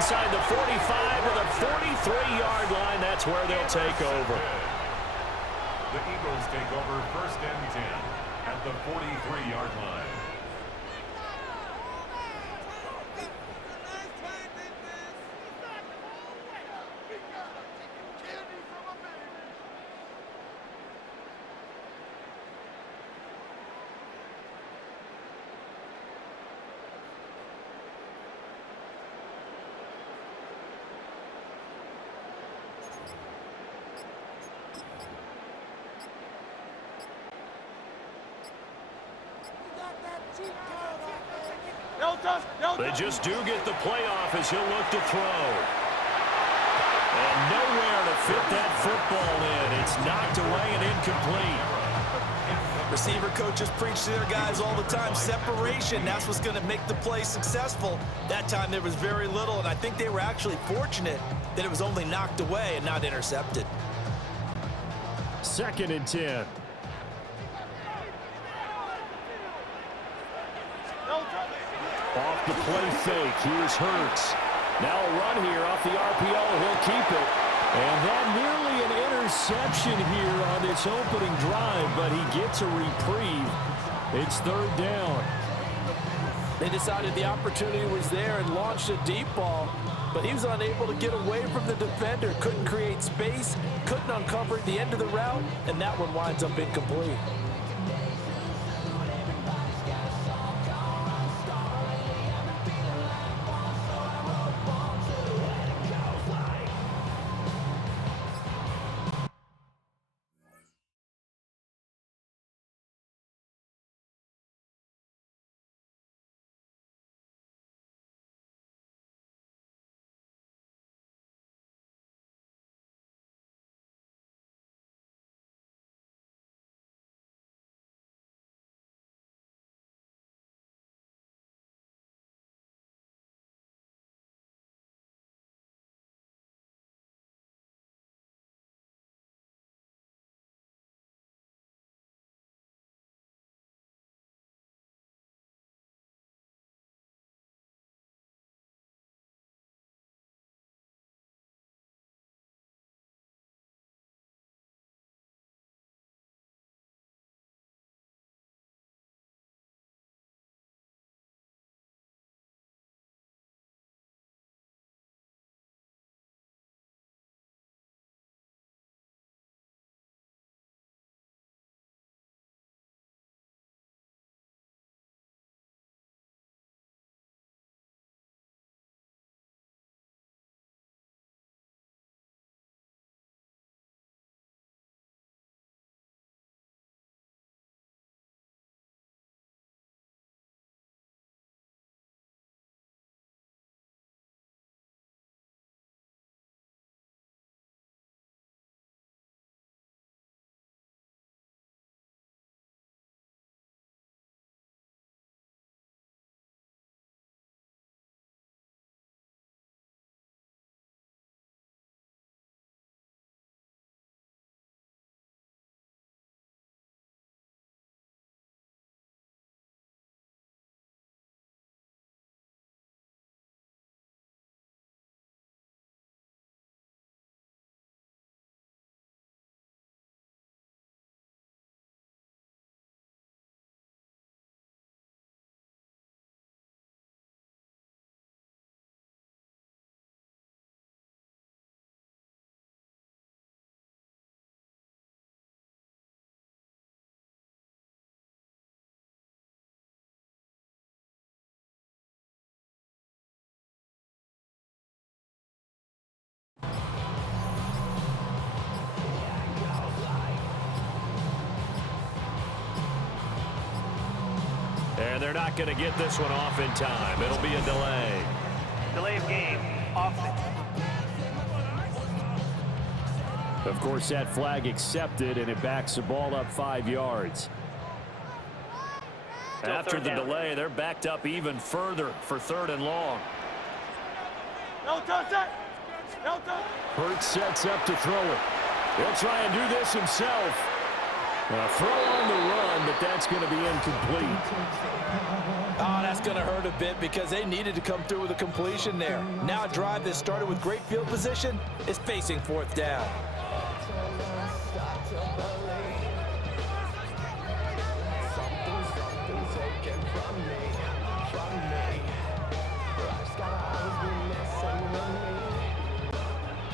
inside the 45 to the 43-yard line. That's where they'll take over. The Eagles take over 1st and 10 at the 43-yard line. They just do get the playoff as he'll look to throw. And nowhere to fit that football in. It's knocked away and incomplete. Receiver coaches preach to their guys all the time. Separation, that's what's going to make the play successful. That time there was very little, and I think they were actually fortunate that it was only knocked away and not intercepted. 2nd and 10. Off the play fake, here's Hurts. Now a run here off the RPO, he'll keep it. And that nearly an interception here on this opening drive, but he gets a reprieve. It's 3rd down. They decided the opportunity was there and launched a deep ball, but he was unable to get away from the defender, couldn't create space, couldn't uncover the end of the route, and that one winds up incomplete. And they're not going to get this one off in time. It'll be a delay. Delay of game, offense. Of course, that flag accepted, and it backs the ball up 5 yards. After the delay, they're backed up even further for 3rd and long. No touch it! No touch! Hurts sets up to throw it. He'll try and do this himself. A throw on the run, but that's going to be incomplete. Oh, that's going to hurt a bit because they needed to come through with a completion there. Now a drive that started with great field position is facing fourth down.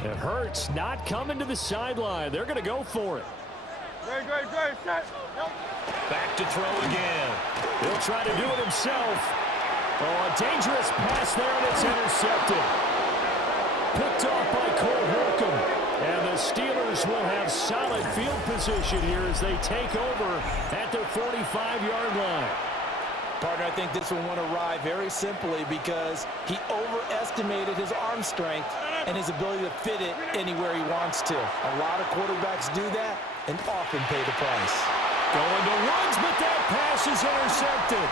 It hurts not coming to the sideline. They're going to go for it. Great, set. Yep. Back to throw again. He'll try to do it himself. Oh, a dangerous pass there, and it's intercepted. Picked off by Cole Holcomb. And the Steelers will have solid field position here as they take over at their 45-yard line. Partner, I think this one went awry very simply because he overestimated his arm strength and his ability to fit it anywhere he wants to. A lot of quarterbacks do that and often pay the price. Going to Woods, but that pass is intercepted.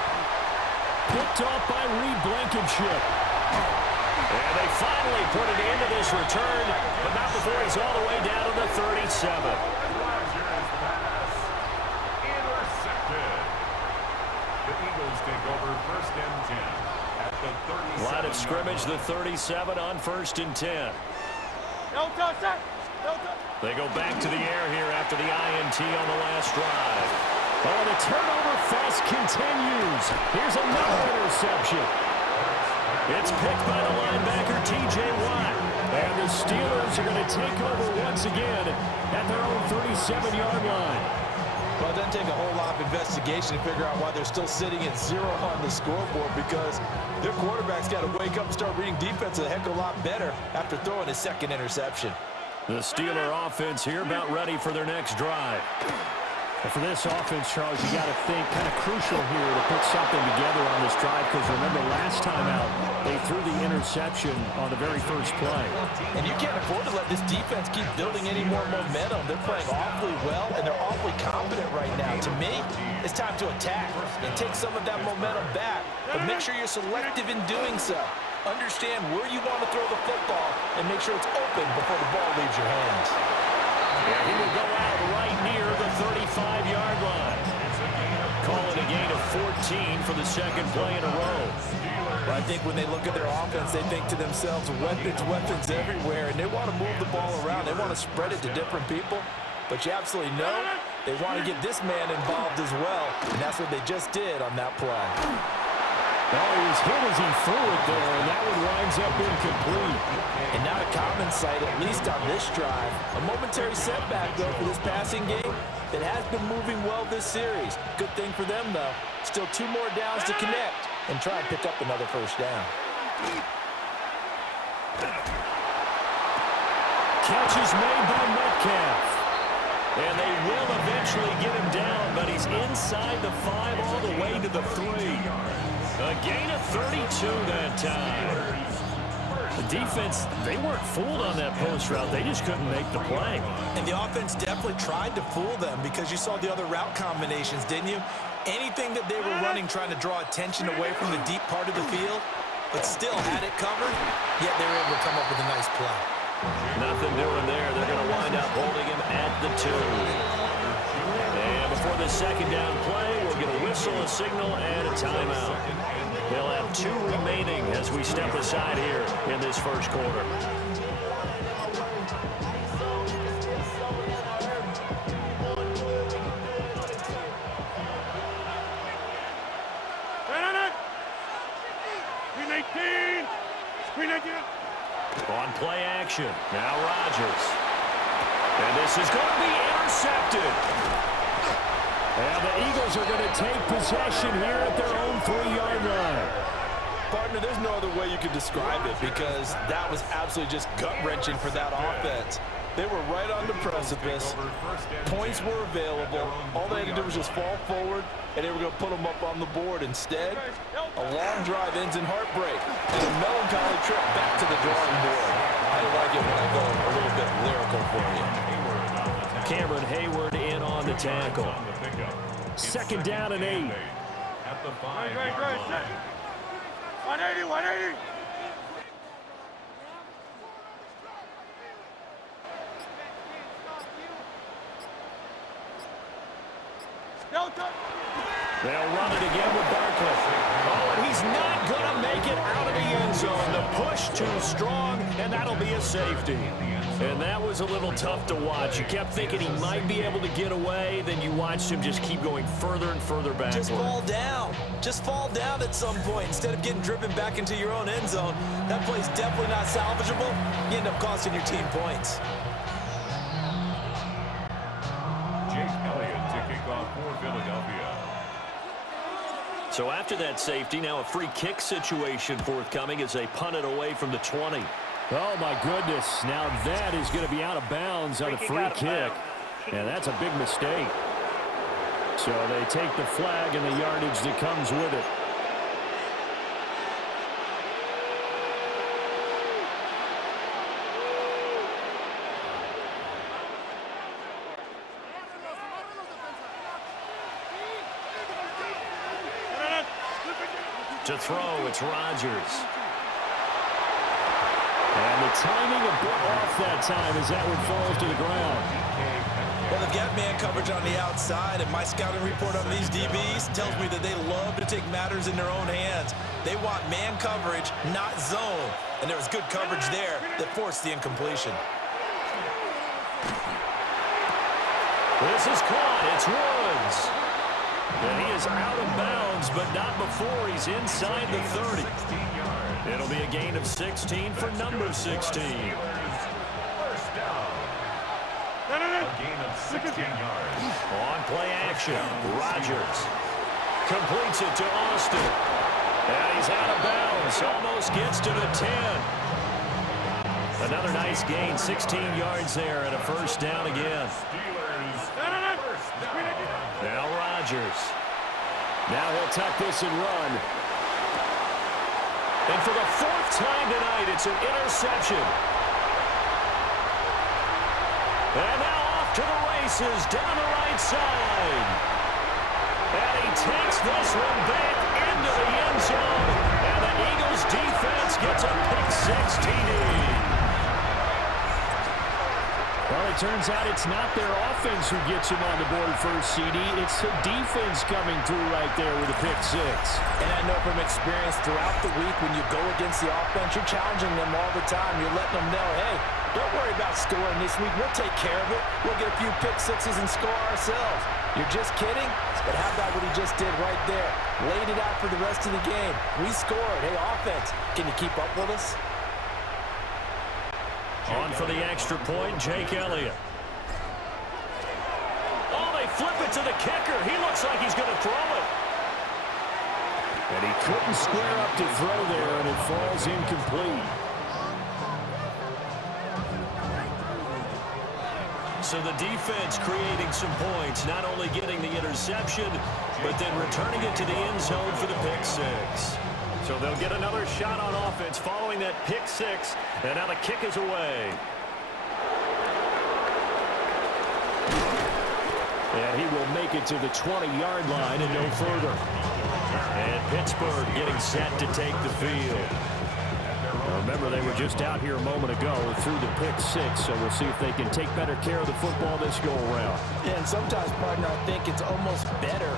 Picked off by Reed Blankenship. And they finally put it into this return, but not before he's all the way down to the 37. Line of scrimmage, the 37 on 1st and 10. No touch, set. No touch. They go back to the air here after the INT on the last drive. Oh, the turnover fest continues. Here's another interception. It's picked by the linebacker, T.J. Watt. And the Steelers are going to take over once again at their own 37-yard line. Well, it doesn't take a whole lot of investigation to figure out why they're still sitting at 0 on the scoreboard, because their quarterback's got to wake up and start reading defense a heck of a lot better after throwing his second interception. The Steeler offense here about ready for their next drive. And for this offense, Charles, you got to think kind of crucial here to put something together on this drive, because remember last time out, they threw the interception on the very first play. And you can't afford to let this defense keep building any more momentum. They're playing awfully well, and they're awfully confident right now. To me, it's time to attack and take some of that momentum back, but make sure you're selective in doing so. Understand where you want to throw the football and make sure it's open before the ball leaves your hands. Yeah, he will go out right near the 35-yard line. Call it a gain of 14 for the second play in a row. But I think when they look at their offense, they think to themselves, weapons everywhere, and they want to move the ball around. They want to spread it to different people. But you absolutely know they want to get this man involved as well, and that's what they just did on that play. Well, he was hit as he threw it there, and that one winds up incomplete. And not a common sight, at least on this drive. A momentary setback, though, for this passing game that has been moving well this series. Good thing for them, though. Still 2 more downs to connect and try and pick up another first down. Catch is made by Metcalf. And they will eventually get him down, but he's inside the 5 all the way to the 3. A gain of 32 that time. The defense, they weren't fooled on that post route. They just couldn't make the play. And the offense definitely tried to fool them because you saw the other route combinations, didn't you? Anything that they were running trying to draw attention away from the deep part of the field, but still had it covered, yet they were able to come up with a nice play. Nothing doing there. They're going to wind up holding him at the 2. And before the second down play, we'll get a whistle, a signal, and a timeout. They'll have 2 remaining as we step aside here in this first quarter. On play action, now Rodgers. And this is going to be intercepted. And the Eagles are going to take possession here at their own 3-yard line. Partner, there's no other way you could describe it because that was absolutely just gut-wrenching for that offense. They were right on the precipice. Points were available. All they had to do was just fall forward, and they were going to put them up on the board. Instead, a long drive ends in heartbreak and a melancholy trip back to the drawing board. I like it when I go a little bit lyrical for you. Cameron Hayward in on the tackle. Second down and 8. At the 5. Great, set. 180. They'll run it again with Barkley. Oh, and he's not going to make it out of the end zone. The push too strong, and that'll be a safety. And that was a little tough to watch. You kept thinking he might be able to get away, then you watched him just keep going further and further backward. Just fall down. Just fall down at some point instead of getting driven back into your own end zone. That play's definitely not salvageable. You end up costing your team points. Jake Elliott to kick off for Philadelphia. So after that safety, now a free kick situation forthcoming as they punt it away from the 20. Oh, my goodness. Now that is going to be out of bounds on a free kick. And that's a big mistake. So they take the flag and the yardage that comes with it. To throw, it's Rodgers. And the timing a bit off that time as that one falls to the ground. Well, they've got man coverage on the outside, and my scouting report on these DBs tells me that they love to take matters in their own hands. They want man coverage, not zone. And there was good coverage there that forced the incompletion. This is caught. It's Woods. And he is out of bounds, but not before he's inside the 30. It'll be a gain of 16 for number 16. First down. A gain of 16 yards. On play action, Rodgers completes it to Austin. And he's out of bounds, almost gets to the 10. Another nice gain, 16 yards there, and a first down again. Now Rodgers. Now he'll tuck this and run. And for the fourth time tonight, it's an interception. And now off to the races down the right side. And he takes this one back into the end zone. And the Eagles defense gets a pick-6 TD. Well, it turns out it's not their offense who gets him on the board first, CD. It's the defense coming through right there with a pick-6. And I know from experience throughout the week when you go against the offense, you're challenging them all the time. You're letting them know, hey, don't worry about scoring this week. We'll take care of it. We'll get a few pick-6s and score ourselves. You're just kidding? But how about what he just did right there? Laid it out for the rest of the game. We scored. Hey, offense, can you keep up with us? On for the extra point, Jake Elliott. Oh, they flip it to the kicker. He looks like he's going to throw it. And he couldn't square up to throw there, and it falls incomplete. So the defense creating some points, not only getting the interception, but then returning it to the end zone for the pick-6. So they'll get another shot on offense following that pick-6, and now the kick is away. And he will make it to the 20-yard line and no further. And Pittsburgh getting set to take the field. Now remember, they were just out here a moment ago through the pick-6, so we'll see if they can take better care of the football this go-around. Yeah, and sometimes, partner, I think it's almost better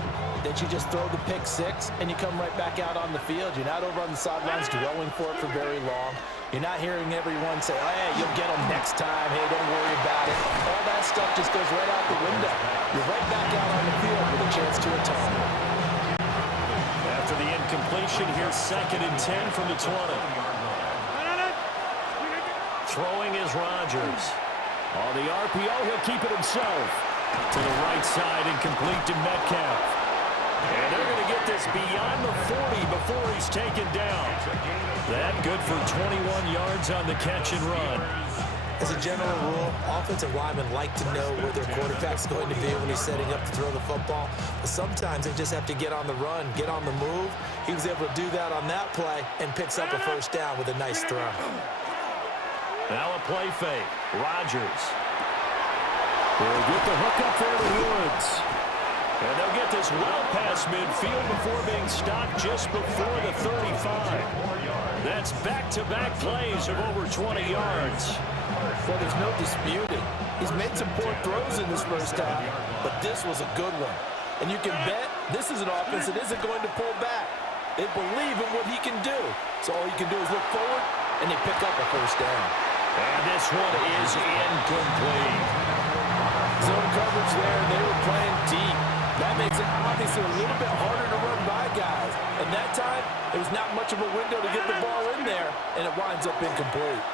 that you just throw the pick-6 and you come right back out on the field. You're not over on the sidelines dwelling for it for very long. You're not hearing everyone say, oh, hey, you'll get them next time. Hey, don't worry about it. All that stuff just goes right out the window. You're right back out on the field with a chance to atone. After the incompletion, here's 2nd and 10 from the 20. Throwing is Rodgers. On the RPO, he'll keep it himself. To the right side and complete to Metcalf. And they're going to get this beyond the 40 before he's taken down. That good for 21 yards on the catch and run. As a general rule, offensive linemen like to know where their quarterback's going to be when he's setting up to throw the football. But sometimes they just have to get on the run, get on the move. He was able to do that on that play and picks up a first down with a nice throw. Now a play fake. Rodgers. They'll get the hook up there to Woods. And they'll get this well past midfield before being stopped just before the 35. That's back-to-back plays of over 20 yards. Well, there's no disputing. He's made some poor throws in this first half, but this was a good one. And you can bet this is an offense that isn't going to pull back. They believe in what he can do. So all you can do is look forward, and they pick up a first down. And this one is incomplete. Zone coverage there, they were playing deep. That makes it obviously a little bit harder to run by guys. And that time, there was not much of a window to get the ball in there, and it winds up incomplete.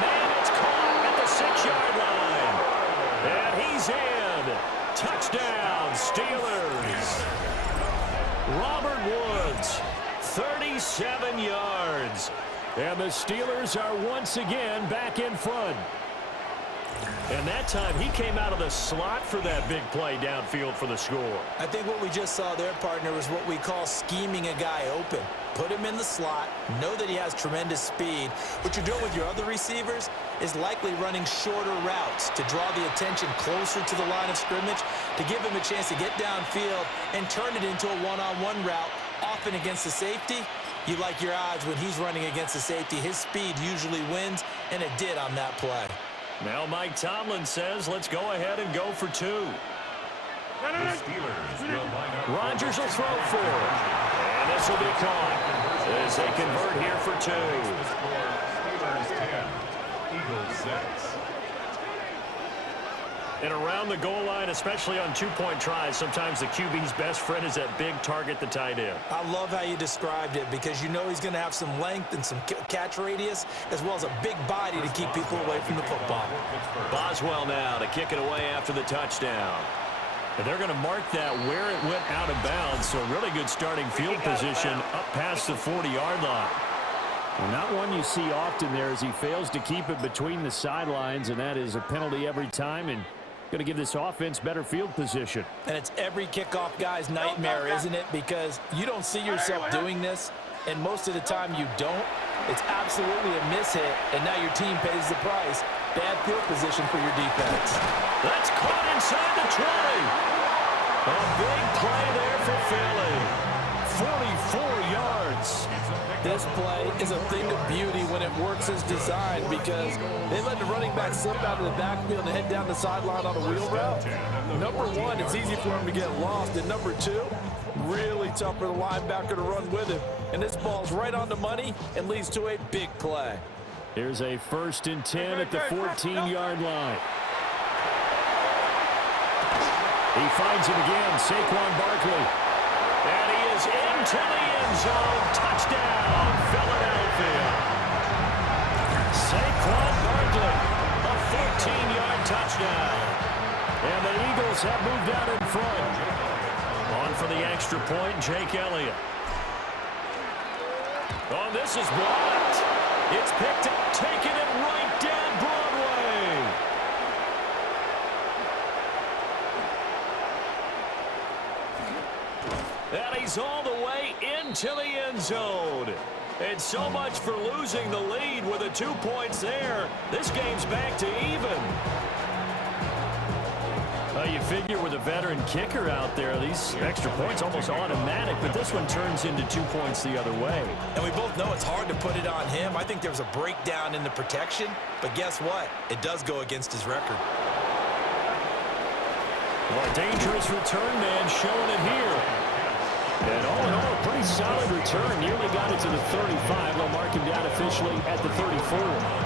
Man, it's caught at the 6-yard line. And he's in. Touchdown, Steelers. Robert Woods, 37 yards. And the Steelers are once again back in front. And that time, he came out of the slot for that big play downfield for the score. I think what we just saw there, partner, was what we call scheming a guy open. Put him in the slot, know that he has tremendous speed. What you're doing with your other receivers is likely running shorter routes to draw the attention closer to the line of scrimmage, to give him a chance to get downfield and turn it into a one-on-one route, often against the safety. You like your odds when he's running against the safety. His speed usually wins, and it did on that play. Now Mike Tomlin says, let's go ahead and go for 2. The Steelers will line up. Rodgers will throw for it. And this will be caught as they convert here for 2. The score, Steelers 10, Eagles 6. And around the goal line, especially on two-point tries, sometimes the QB's best friend is that big target, the tight end. I love how you described it, because you know he's going to have some length and some catch radius, as well as a big body to keep people away from the football. Boswell now to kick it away after the touchdown. And they're going to mark that where it went out of bounds, so really good starting field position up past the 40-yard line. Well, not one you see often there as he fails to keep it between the sidelines, and that is a penalty every time, and going to give this offense better field position. And it's every kickoff guy's nightmare, isn't it? Because you don't see yourself doing this, and most of the time you don't. It's absolutely a mishit, and now your team pays the price. Bad field position for your defense. That's caught inside the 20. A big play there for Philly. 44 yards. This play is a thing of beauty when it works as designed, because they let the running back slip out of the backfield and head down the sideline on a wheel route. Number one, it's easy for him to get lost. And number two, really tough for the linebacker to run with him. And this ball's right on the money and leads to a big play. Here's a 1st and 10 at the 14-yard line. He finds him again, Saquon Barkley. And he is into the end zone. Touchdown, Philadelphia. Saquon Barkley, a 14-yard touchdown. And the Eagles have moved out in front. On for the extra point, Jake Elliott. Oh, this is blocked. It's picked up, taking it right down Broadway. And he's all the way into the end zone. And so much for losing the lead with the 2 points there. This game's back to even. You figure with a veteran kicker out there, these extra points almost automatic, but this one turns into 2 points the other way. And we both know it's hard to put it on him. I think there was a breakdown in the protection, but guess what? It does go against his record. Well, a dangerous return man showing it here. And all in all, a pretty solid return. Nearly got it to the 35. They'll mark him down officially at the 34.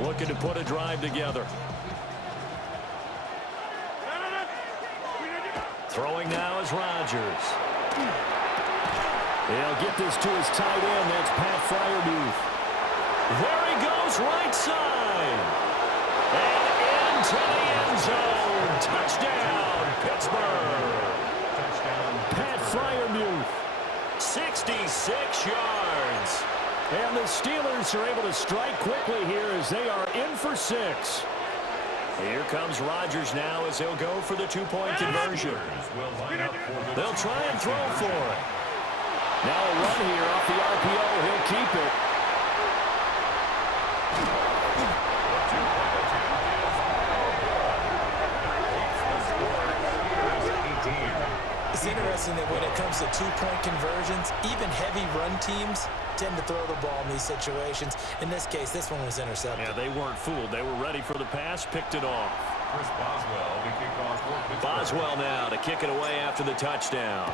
Looking to put a drive together. Throwing now is Rodgers. He'll get this to his tight end. That's Pat Freiermuth. There he goes, right side. And into the end zone. Touchdown, Pittsburgh. Pat Freiermuth, 66 yards. And the Steelers are able to strike quickly here as they are in for 6. Here comes Rodgers now as he'll go for the 2-point conversion. They'll try and throw for it. Now a run here off the RPO. He'll keep it. guessing that when it comes to two-point conversions, even heavy run teams tend to throw the ball in these situations. In this case, this one was intercepted. Yeah, they weren't fooled. They were ready for the pass, picked it off. Chris Boswell, the kickoff for Pittsburgh. Boswell now to kick it away after the touchdown.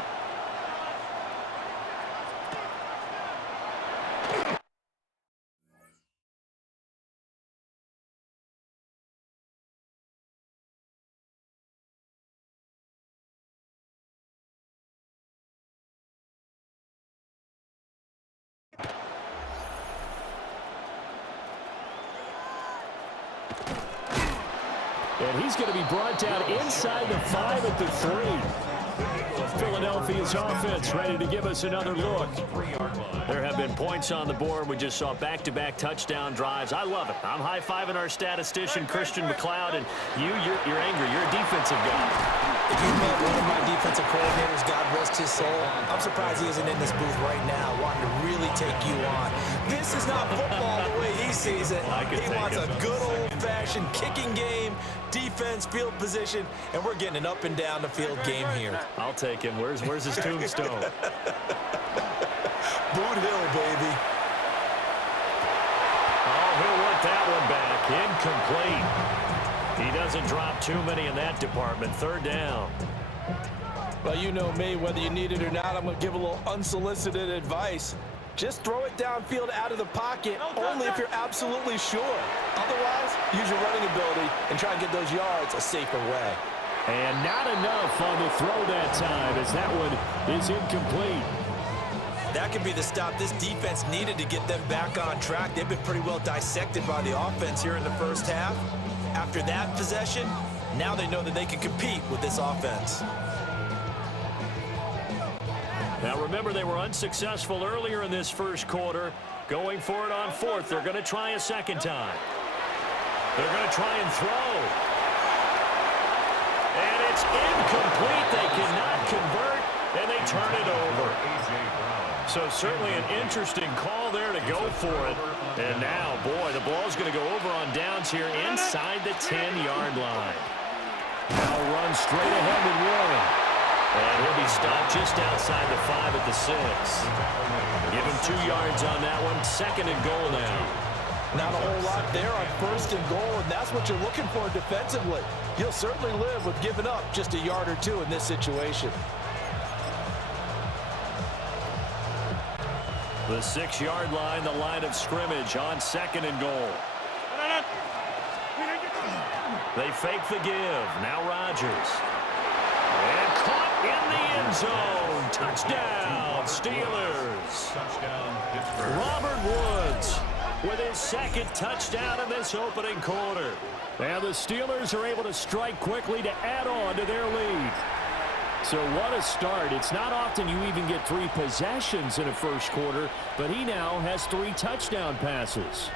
And he's going to be brought down inside the 5 at the 3. Philadelphia's offense ready to give us another look. There have been points on the board. We just saw back-to-back touchdown drives. I love it. I'm high-fiving our statistician, Christian McLeod, and you're angry. You're a defensive guy. If you met one of my defensive coordinators, God rest his soul, I'm surprised he isn't in this booth right now wanting to really take you on. This is not football the way he sees it. He wants a good old-fashioned kicking game, defense, field position, and we're getting an up-and-down-the-field game here. I'll take him. Where's his tombstone? Boot Hill, baby. Oh, he'll work that one back. Incomplete. He doesn't drop too many in that department. Third down. Well, you know me. Whether you need it or not, I'm going to give a little unsolicited advice. Just throw it downfield out of the pocket, only if you're absolutely sure. Otherwise, use your running ability and try and get those yards a safer way. And not enough on the throw that time, as that one is incomplete. That could be the stop this defense needed to get them back on track. They've been pretty well dissected by the offense here in the first half. After that possession, now they know that they can compete with this offense. Now remember, they were unsuccessful earlier in this first quarter. Going for it on fourth. They're going to try a second time. They're going to try and throw. And it's incomplete. They cannot convert, and they turn it over. So certainly an interesting call there to go for it. And now, boy, the ball's going to go over on downs here inside the 10-yard line. Now run straight ahead with Warren. And he'll be stopped just outside the 5 at the 6. Give him 2 yards on that one. Second and goal now. Not a whole lot there on first and goal, and that's what you're looking for defensively. You'll certainly live with giving up just a yard or two in this situation. The 6-yard line, the line of scrimmage on second and goal. They fake the give. Now Rodgers. And caught in the end zone. Touchdown, Steelers. Touchdown, Pittsburgh. Robert Woods with his second touchdown in this opening quarter. And the Steelers are able to strike quickly to add on to their lead. So what a start. It's not often you even get 3 possessions in a first quarter, but he now has 3 touchdown passes.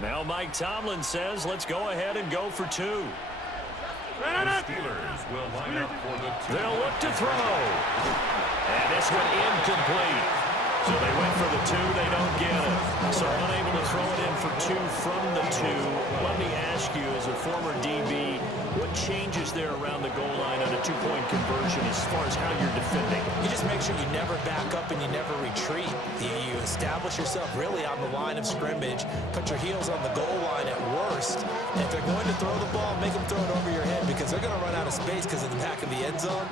Now Mike Tomlin says, let's go ahead and go for 2. The Steelers will line up for the 2. They'll look to throw. And this one incomplete. So they went for the 2. They don't get it. So unable to throw it in for 2 from the 2. Let me ask you, as a former DB, what changes there around the goal line on a 2-point conversion as far as how you're defending? You just make sure you never back up and you never retreat. You establish yourself really on the line of scrimmage, put your heels on the goal line at worst. And if they're going to throw the ball, make them throw it over your head because they're going to run out of space because of the back of the end zone.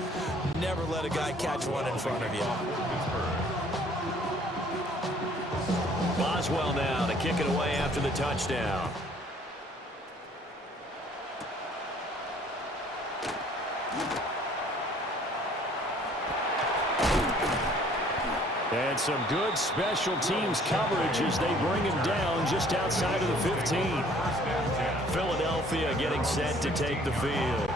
Never let a guy catch one in front of you. Boswell now to kick it away after the touchdown. And some good special teams coverage as they bring him down just outside of the 15. Philadelphia getting set to take the field.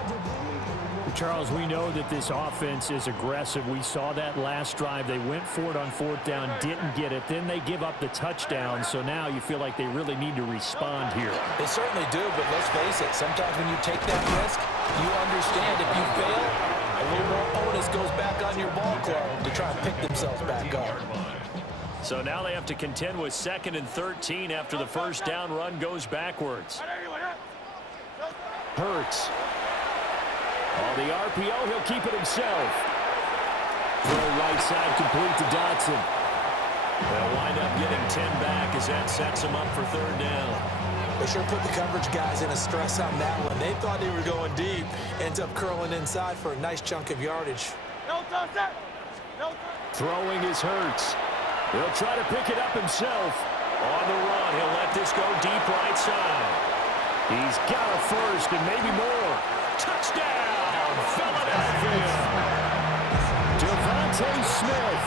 Charles, we know that this offense is aggressive. We saw that last drive. They went for it on fourth down, didn't get it. Then they give up the touchdown. So now you feel like they really need to respond here. They certainly do, but let's face it. Sometimes when you take that risk, you understand if you fail, a little more onus goes back on your ball club to try and pick themselves back up. So now they have to contend with 2nd and 13 after the first down run goes backwards. Hurts. On the RPO, he'll keep it himself. Throw right side complete to Dotson. They'll wind up getting 10 back as that sets them up for 3rd down. They sure put the coverage guys in a stress on that one. They thought they were going deep. Ends up curling inside for a nice chunk of yardage. Throwing is Hurts. He'll try to pick it up himself. On the run, he'll let this go deep right side. He's got a first and maybe more. Touchdown, Philadelphia. Devontae Smith,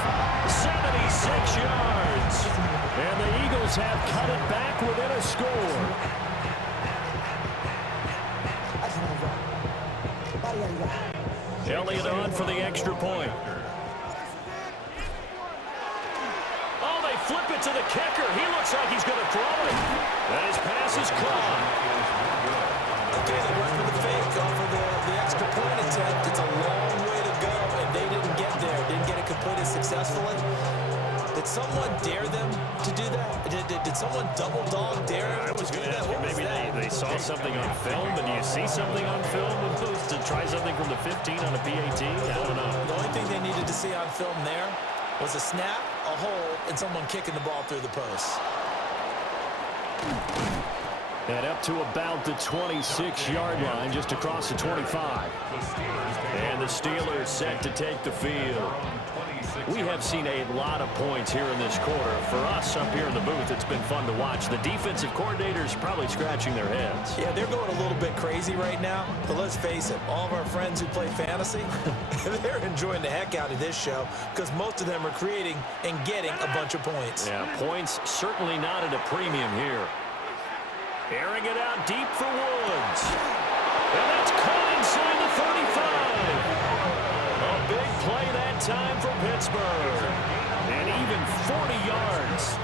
76 yards. And the Eagles have cut it back within a score. Elliott on for the extra point. Oh, they flip it to the kicker. He looks like he's going to throw it. And his pass is caught. Okay, they went for the fake off of the extra point attempt. It's a long way to go, and they didn't get there. Didn't get it completed successfully. Did someone dare them to do that? Did someone double dog dare them? I was going to ask you, maybe they saw something on film. And do you see something on film to try something from the 15 on a PAT? I don't know. The only thing they needed to see on film there was a snap, a hole, and someone kicking the ball through the post. And up to about the 26-yard line, just across the 25. And the Steelers set to take the field. We have seen a lot of points here in this quarter. For us up here in the booth, it's been fun to watch. The defensive coordinators probably scratching their heads. Yeah, they're going a little bit crazy right now. But let's face it, all of our friends who play fantasy, they're enjoying the heck out of this show because most of them are creating and getting a bunch of points. Yeah, points certainly not at a premium here. Airing it out deep for Woods. And that's caught inside the 35. A big play that time for Pittsburgh. And even 40 yards.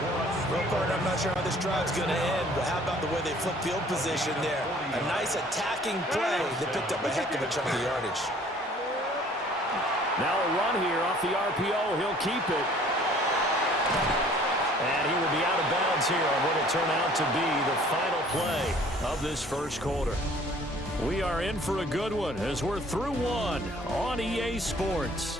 Real part, I'm not sure how this drive's going to end, but how about the way they flip field position there? A nice attacking play that picked up a heck of a chunk of yardage. Now a run here off the RPO. He'll keep it. And he will be out of bounds here on what will turn out to be the final play of this first quarter. We are in for a good one as we're through one on EA Sports.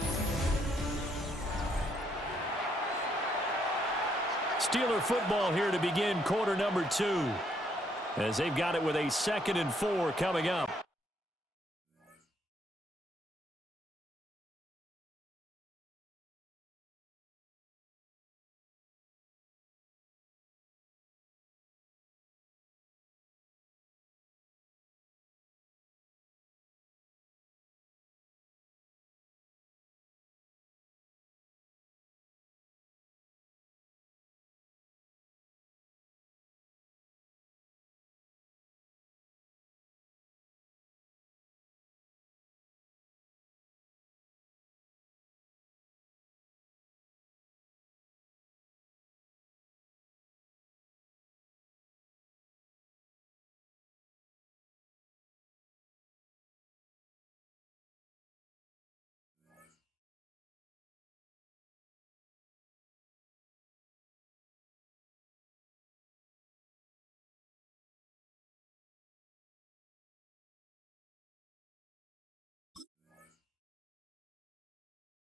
Steeler football here to begin quarter number 2 as they've got it with a 2nd and 4 coming up.